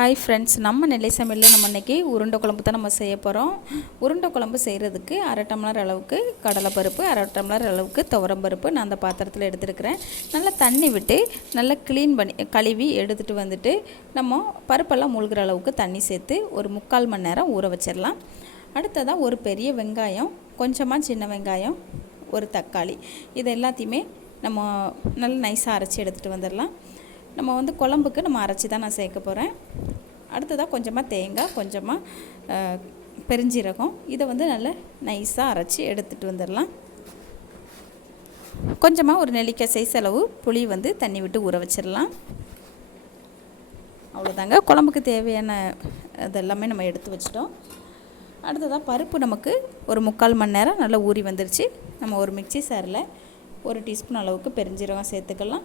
Hi friends நம்ம நெல்லை சமையலில் நம்ம இன்றைக்கி உருண்டை குழம்பு தான் நம்ம செய்ய போகிறோம் உருண்டை குழம்பு செய்கிறதுக்கு அரை டம்ளர் அளவுக்கு கடலைப்பருப்பு அரை டம்ளர் அளவுக்கு துவரம்பருப்பு நான் அந்த பாத்திரத்தில் எடுத்துருக்கிறேன். நல்லா தண்ணி விட்டு நல்லா க்ளீன் பண்ணி கழுவி எடுத்துகிட்டு வந்துட்டு நம்ம பருப்பெல்லாம் மூழ்கிற அளவுக்கு தண்ணி சேர்த்து ஒரு முக்கால் மணி நேரம் ஊற வச்சிடலாம். அடுத்ததாக ஒரு பெரிய வெங்காயம் கொஞ்சமாக சின்ன வெங்காயம் ஒரு தக்காளி. இது எல்லாத்தையுமே நம்ம நல்லா நைஸாக அரைச்சி எடுத்துகிட்டு வந்துடலாம். நம்ம வந்து குழம்புக்கு நம்ம அரைச்சி தான் நான் சேர்க்க போகிறேன் அடுத்ததாக கொஞ்சமாக தேங்காய் கொஞ்சமாக பெருஞ்சீரகம். இதை வந்து நல்லா நைஸாக அரைச்சி எடுத்துகிட்டு வந்துடலாம். கொஞ்சமாக ஒரு நெல்லிக்காய் சைஸ் அளவு புளி வந்து தண்ணி விட்டு ஊற வச்சிடலாம். அவ்வளோதாங்க குழம்புக்கு தேவையான இதெல்லாமே நம்ம எடுத்து வச்சிட்டோம். அடுத்ததாக பருப்பு நமக்கு ஒரு முக்கால் மணி நேரம் நல்லா ஊறி வந்துருச்சு. நம்ம ஒரு மிக்சி சாரில் ஒரு டீஸ்பூன் அளவுக்கு பெருஞ்சீரகம் சேர்த்துக்கலாம்.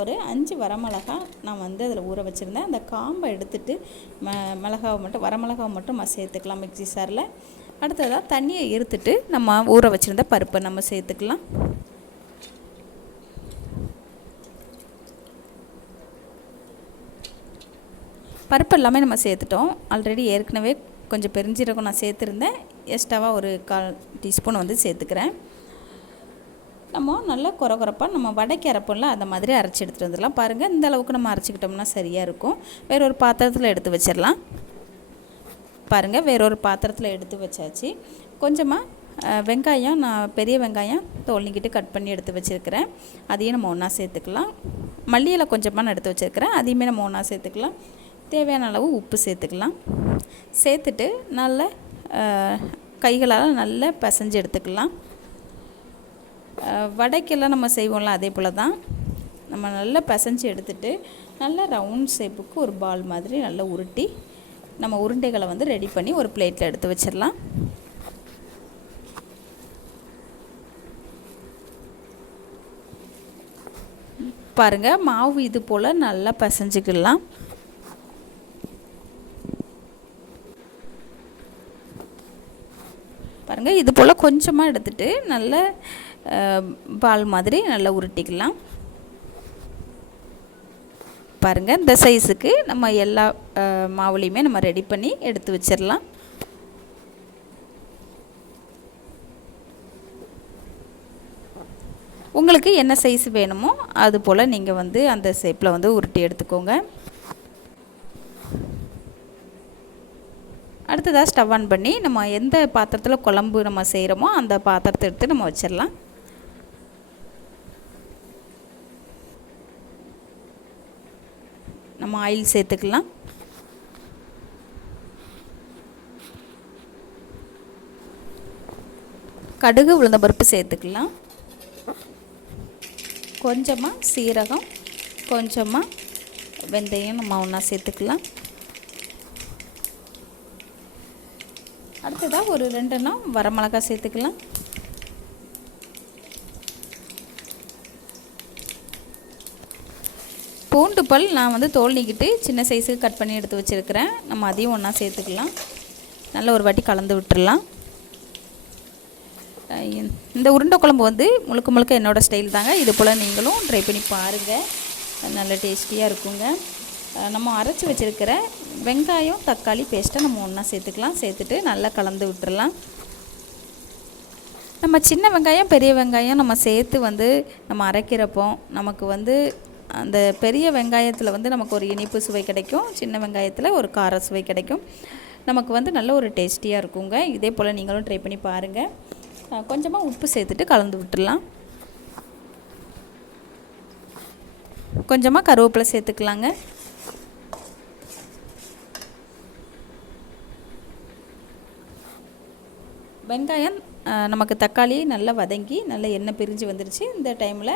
ஒரு அஞ்சு வரமிளகா நான் வந்து அதில் ஊற வச்சுருந்தேன். அந்த காம்பை எடுத்துட்டு ம மிளகாவை மட்டும் வரமிளகாவை மட்டும் நம்ம சேர்த்துக்கலாம் மிக்சி சாரில். அடுத்ததாக தண்ணியை இருத்துட்டு நம்ம ஊற வச்சுருந்த பருப்பை நம்ம சேர்த்துக்கலாம். பருப்பு எல்லாமே நம்ம சேர்த்துட்டோம். ஆல்ரெடி ஏற்கனவே கொஞ்சம் பெருஞ்சீரகம் நான் சேர்த்துருந்தேன். எக்ஸ்ட்ராவாக ஒரு கால் டீஸ்பூன் வந்து சேர்த்துக்கிறேன். நம்ம நல்லா குறை குறைப்பாக நம்ம வடைக்கு அரைப்போம்ல அந்த மாதிரி அரைச்சி எடுத்துகிட்டு வந்துடலாம். பாருங்கள் இந்த அளவுக்கு நம்ம அரைச்சிக்கிட்டோம்னா சரியாக இருக்கும். வேற ஒரு பாத்திரத்தில் எடுத்து வச்சிடலாம். பாருங்கள் வேற ஒரு பாத்திரத்தில் எடுத்து வச்சாச்சு. கொஞ்சமாக வெங்காயம் நான் பெரிய வெங்காயம் தோல்னிக்கிட்டு கட் பண்ணி எடுத்து வச்சுருக்கிறேன். அதையும் நம்ம ஒன்றா சேர்த்துக்கலாம். மல்லியில் கொஞ்சமாக நான் எடுத்து வச்சுருக்கிறேன். அதையுமே நம்ம ஒன்றா சேர்த்துக்கலாம். தேவையான அளவு உப்பு சேர்த்துக்கலாம். சேர்த்துட்டு நல்ல கைகளால் நல்லா பிசைஞ்சு எடுத்துக்கலாம். வடைக்கெல்லாம் நம்ம செய்வோம்ல அதே போல் தான் நம்ம நல்லா பிசைஞ்சு எடுத்துட்டு நல்லா ரவுண்ட் ஷேப்புக்கு ஒரு பால் மாதிரி நல்லா உருட்டி நம்ம உருண்டைகளை வந்து ரெடி பண்ணி ஒரு பிளேட்டில் எடுத்து வச்சிடலாம். பாருங்கள் மாவு இது போல் நல்லா பிசைஞ்சிக்கலாம். பாருங்கள் இது போல் கொஞ்சமாக எடுத்துகிட்டு நல்லா பால் மாதிரி நல்லா உருட்டிக்கலாம். பாருங்கள் இந்த சைஸுக்கு நம்ம எல்லா மாவுலேயுமே நம்ம ரெடி பண்ணி எடுத்து வச்சிடலாம். உங்களுக்கு என்ன சைஸ் வேணுமோ அது போல் நீங்கள் வந்து அந்த ஷேப்பில் வந்து உருட்டி எடுத்துக்கோங்க. அடுத்ததாக ஸ்டவ் ஆன் பண்ணி நம்ம எந்த பாத்திரத்தில் குழம்பு நம்ம செய்கிறோமோ அந்த பாத்திரத்தை எடுத்து நம்ம வச்சிடலாம். நம்ம ஆயில் சேர்த்துக்கலாம். கடுகு உளுந்த பருப்பு சேர்த்துக்கலாம். கொஞ்சமாக சீரகம் கொஞ்சமாக வெந்தயம் நம்ம ஒன்றா சேர்த்துக்கலாம். அடுத்ததாக ஒரு ரெண்டுனா வரமிளகா சேர்த்துக்கலாம். பூண்டு பல் நான் வந்து தோல் நீக்கிட்டு சின்ன சைஸுக்கு கட் பண்ணி எடுத்து வச்சுருக்கிறேன். நம்ம அதையும் ஒன்றா சேர்த்துக்கலாம். நல்ல ஒரு வாட்டி கலந்து விட்டுடலாம் இந்த உருண்டை குழம்பு வந்து முழுக்க முழுக்க என்னோடய ஸ்டைல் தாங்க. இது போல் நீங்களும் ட்ரை பண்ணி பாருங்கள் நல்ல டேஸ்டியாக இருக்குங்க. நம்ம அரைச்சி வச்சுருக்கிற வெங்காயம் தக்காளி பேஸ்ட்டை நம்ம ஒன்றா சேர்த்துக்கலாம். சேர்த்துட்டு நல்லா கலந்து விட்டுடலாம் நம்ம சின்ன வெங்காயம் பெரிய வெங்காயம் நம்ம சேர்த்து வந்து நம்ம அரைக்கிறப்போ நமக்கு வந்து அந்த பெரிய வெங்காயத்தில் வந்து நமக்கு ஒரு இனிப்பு சுவை கிடைக்கும். சின்ன வெங்காயத்தில் ஒரு கார சுவை கிடைக்கும். நமக்கு வந்து நல்ல ஒரு டேஸ்டியாக இருக்குங்க. இதே போல் நீங்களும் ட்ரை பண்ணி பாருங்கள் கொஞ்சமாக உப்பு சேர்த்துட்டு கலந்து விட்டுடலாம். கொஞ்சமாக கருவேப்பிலை சேர்த்துக்கலாங்க. வெங்காயம் நமக்கு தக்காளி நல்லா வதங்கி நல்லா எண்ணெய் பிரிஞ்சு வந்துருச்சு. இந்த டைமில்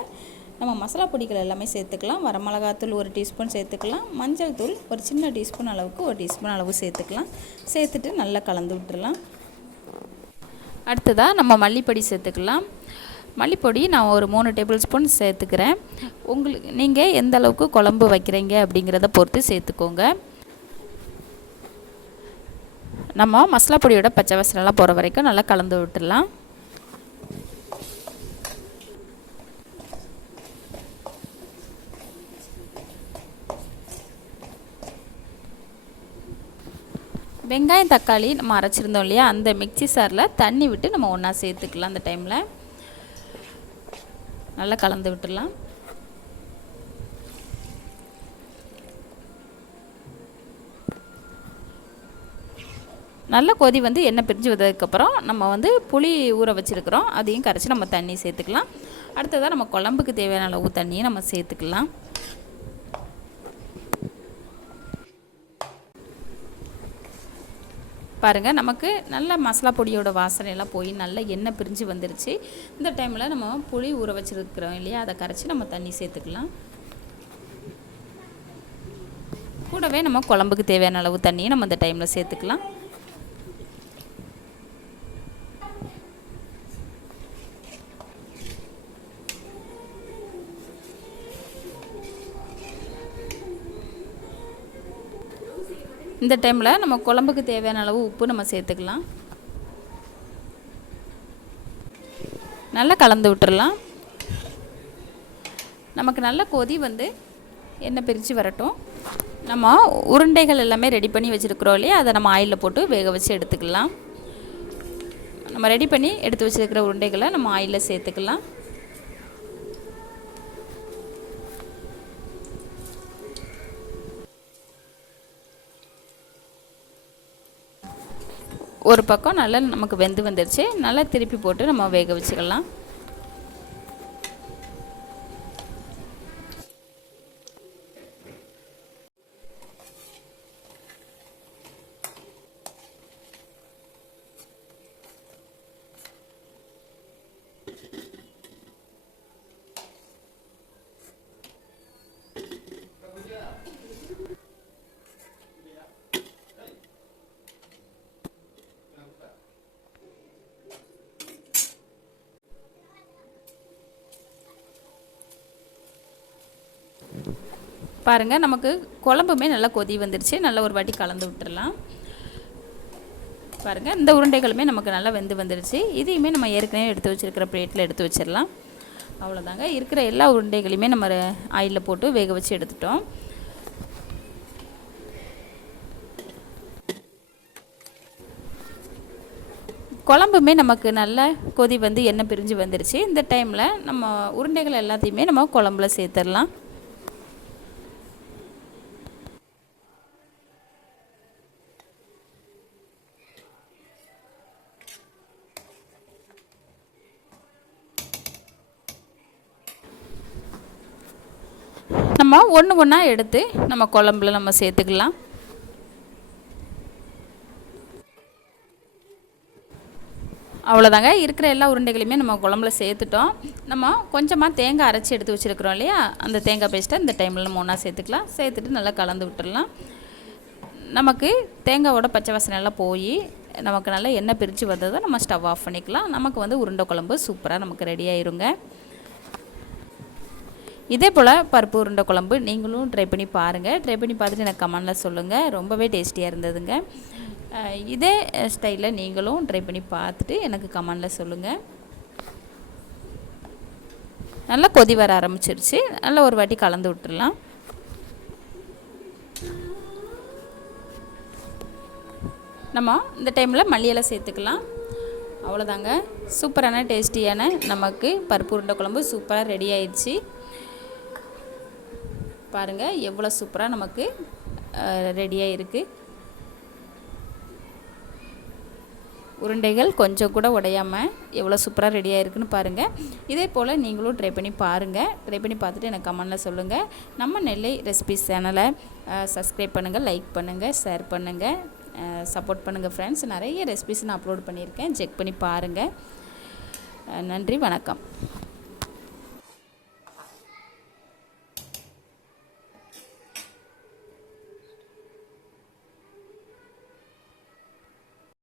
நம்ம மசாலா பொடிகள் எல்லாமே சேர்த்துக்கலாம். வரமிளகாத்தூள் ஒரு டீஸ்பூன் சேர்த்துக்கலாம். மஞ்சள் தூள் ஒரு சின்ன டீஸ்பூன் அளவுக்கு ஒரு டீஸ்பூன் அளவு சேர்த்துக்கலாம். சேர்த்துட்டு நல்லா கலந்து விட்டுடலாம் அடுத்ததாக நம்ம மல்லிப்பொடி சேர்த்துக்கலாம். மல்லிப்பொடி நான் ஒரு மூணு டேபிள் ஸ்பூன் சேர்த்துக்கிறேன். உங்களுக்கு நீங்கள் எந்த அளவுக்கு குழம்பு வைக்கிறீங்க அப்படிங்கிறத பொறுத்து சேர்த்துக்கோங்க. நம்ம மசாலா பொடியோட பச்சை வசனெல்லாம் போகிற வரைக்கும் நல்லா கலந்து விட்டுடலாம் வெங்காயம் தக்காளி நம்ம அரைச்சிருந்தோம் இல்லையா? அந்த மிக்சி சாரில் தண்ணி விட்டு நம்ம ஒன்றா சேர்த்துக்கலாம் அந்த டைமில். நல்லா கலந்து விட்டுடலாம். நல்ல கொதி வந்து எண்ணெய் பிரிஞ்சு வந்ததுக்கப்புறம் நம்ம வந்து புளி ஊற வச்சுருக்கிறோம். அதையும் கரைச்சி நம்ம தண்ணி சேர்த்துக்கலாம். அடுத்ததாக நம்ம குழம்புக்கு தேவையான அளவு தண்ணியை நம்ம சேர்த்துக்கலாம். பாருங்கள் நமக்கு நல்ல மசாலா பொடியோட வாசனையெல்லாம் போய் நல்ல எண்ணெய் பிரிஞ்சு வந்துருச்சு. இந்த டைமில் நம்ம புளி ஊற வச்சுருக்கிறோம் இல்லையா? அதை கரைச்சி நம்ம தண்ணி சேர்த்துக்கலாம். கூடவே நம்ம குழம்புக்கு தேவையான அளவு தண்ணியை நம்ம இந்த டைமில் சேர்த்துக்கலாம். இந்த டைமில் நம்ம குழம்புக்கு தேவையான அளவு உப்பு நம்ம சேர்த்துக்கலாம். நல்லா கலந்து விட்டுறலாம். நமக்கு நல்ல கொதி வந்து எண்ணெய் பிரித்து வரட்டும். நம்ம உருண்டைகள் எல்லாமே ரெடி பண்ணி வச்சுருக்குறோம் இல்லையா? அதை நம்ம ஆயிலில் போட்டு வேக வச்சு எடுத்துக்கலாம். நம்ம ரெடி பண்ணி எடுத்து வச்சுருக்கிற உருண்டைகளை நம்ம ஆயிலில் சேர்த்துக்கலாம். ஒரு பக்கம் நல்லா நமக்கு வெந்து வந்துடுச்சு நல்லா திருப்பி போட்டு நம்ம வேக வச்சுக்கலாம். பாருங்கள் நமக்கு குழம்புமே நல்லா கொதி வந்துடுச்சு நல்லா ஒரு வாட்டி கலந்து விட்டுடலாம் பாருங்கள் இந்த உருண்டைகளுமே நமக்கு நல்லா வெந்து வந்துடுச்சு இதையுமே நம்ம ஏற்கனவே எடுத்து வச்சுருக்கிற பிளேட்டில் எடுத்து வச்சிடலாம் அவ்வளோதாங்க இருக்கிற எல்லா உருண்டைகளையுமே நம்ம ஆயிலில் போட்டு வேக வச்சு எடுத்துட்டோம். குழம்புமே நமக்கு நல்ல கொதி வந்து எண்ணெய் பிரிஞ்சு வந்துருச்சு. இந்த டைமில் நம்ம உருண்டைகள் எல்லாத்தையுமே நம்ம குழம்புல சேர்த்துடலாம் நம்ம ஒன்று ஒன்றா எடுத்து நம்ம குழம்புல நம்ம சேர்த்துக்கலாம். அவ்வளோதாங்க இருக்கிற எல்லா உருண்டைகளையுமே நம்ம குழம்புல சேர்த்துட்டோம். நம்ம கொஞ்சமாக தேங்காய் அரைச்சி எடுத்து வச்சுருக்குறோம் இல்லையா? அந்த தேங்காய் பேஸ்ட்டை இந்த டைமில் நம்ம ஒன்றா சேர்த்துக்கலாம். சேர்த்துட்டு நல்லா கலந்து விட்டுடலாம். நமக்கு தேங்காவோட பச்சை வாசனை எல்லாம் போய் நமக்கு நல்லா எண்ணெய் பிரித்து வந்ததை நம்ம ஸ்டவ் ஆஃப் பண்ணிக்கலாம். நமக்கு வந்து உருண்டை குழம்பு சூப்பராக நமக்கு ரெடி ஆயிருங்க. இதே போல் பருப்பு உருண்டை குழம்பு நீங்களும் ட்ரை பண்ணி பாருங்கள் ட்ரை பண்ணி பார்த்துட்டு எனக்கு கமெண்டில் சொல்லுங்கள் ரொம்பவே டேஸ்டியாக இருந்ததுங்க. இதே ஸ்டைலில் நீங்களும் ட்ரை பண்ணி பார்த்துட்டு எனக்கு கமெண்டில் சொல்லுங்கள் நல்லா கொதி வர ஆரம்பிச்சிருச்சு. நல்லா ஒரு வாட்டி கலந்து விட்டுடலாம் நம்ம இந்த டைமில் மல்லியெல்லாம் சேர்த்துக்கலாம். அவ்வளோதாங்க சூப்பரான டேஸ்டியான நமக்கு பருப்பு உருண்டை குழம்பு சூப்பராக ரெடி ஆயிடுச்சு. பாருங்கள் எவ்வளோ சூப்பராக நமக்கு ரெடியாக இருக்குது உருண்டைகள் கொஞ்சம் கூட உடையாமல் எவ்வளோ சூப்பராக ரெடியாக இருக்குன்னு பாருங்கள் இதே போல் நீங்களும் ட்ரை பண்ணி பாருங்கள் ட்ரை பண்ணி பார்த்துட்டு எனக்கு கமெண்டில் சொல்லுங்கள் நம்ம நெல்லை ரெசிபிஸ் சேனலை சப்ஸ்கிரைப் பண்ணுங்கள் லைக் பண்ணுங்கள் ஷேர் பண்ணுங்கள் சப்போர்ட் பண்ணுங்கள் ஃப்ரெண்ட்ஸ் நிறைய ரெசிபிஸ் நான் அப்லோட் பண்ணியிருக்கேன். செக் பண்ணி பாருங்கள் நன்றி வணக்கம்.